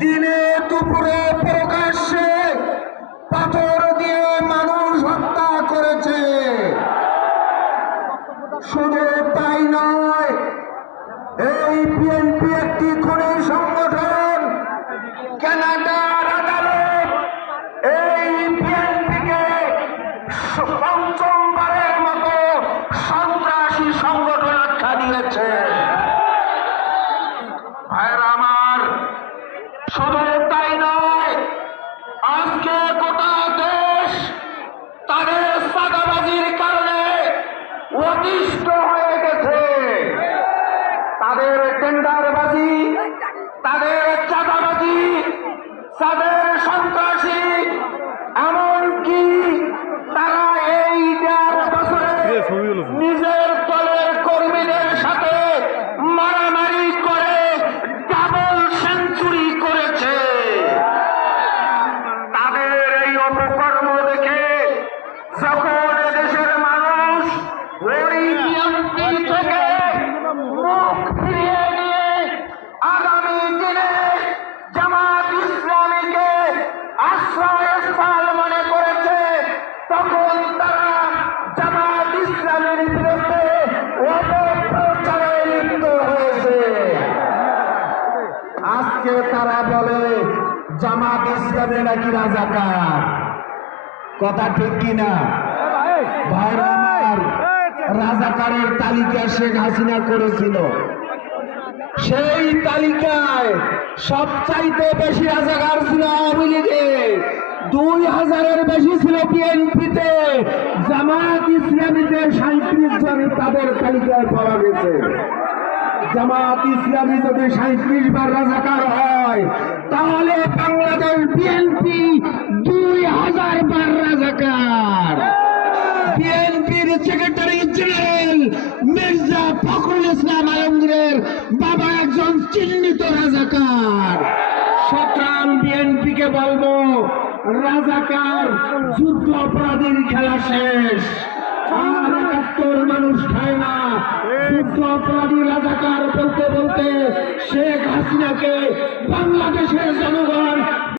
দিনে দুপুরে প্রকাশ্যে পাথর দিয়ে মানুষ হত্যা করেছে। শুধু তাই নয়, এই বিএনপি একটি খুনি সংগঠন। কানাডার আদালত এই বিএনপিকে পঞ্চমবারের মতো সন্ত্রাসী সংগঠন আখ্যা দিয়েছে। ভাইরা আমার, শুধু তাই নয়, আজকে গোটা দেশ তাদের চাঁদাবাজির কারণে অতিষ্ঠ হয়ে গেছে। তাদের টেন্ডারবাজি, তাদের চাঁদাবাজি, তাদের সন্ত্রাসী, এমনকি তারা এই 1.5 বছরে নিজের দলের কর্মীদের সাথে মারামারি করে ডাবল সেঞ্চুরি করেছে। তাদের এই অপকর্ম দেখে যখন দেশের মানুষ ওই বিএনপি থেকে মুখ ফিরিয়ে নিয়ে আগামী দিনে জামাত ইসলামীকে আশ্রয়স্থল মনে করেছে, তখন তারা জামাত ইসলামীর বিরুদ্ধে অপপ্রচারে লিপ্ত হয়েছে। আজকে তারা বলে জামাত ইসলামী নাকি রাজাকার। কথা ঠিক কিনা ভাইরা আমার? রাজাকারের তালিকা শেখ হাসিনা করেছিল। সেই তালিকায় সবচাইতে বেশি রাজাকার ছিল আওয়ামী লীগে, 2000-এর বেশি ছিল বিএনপিতে, জামাত ইসলামীতে 37 জন তাদের তালিকায় পাওয়া গেছে। জামাত ইসলামী যদি 37 বার রাজাকার হয়, তাহলে বাংলাদেশ বিএনপি 2000 বার রাজাকার। বিএনপির সেক্রেটারি জেনারেল মির্জা ফখরুল ইসলাম আলমগীরের বাবা একজন চিহ্নিত রাজাকার। সুতরাং বিএনপিকে বলবো, রাজাকার যুদ্ধ অপরাধীর খেলা শেষ। আর 71 মানুষ খায় না। যুদ্ধ অপরাধী রাজাকার বলতে বলতে শেখ হাসিনাকে বাংলাদেশের জনগণ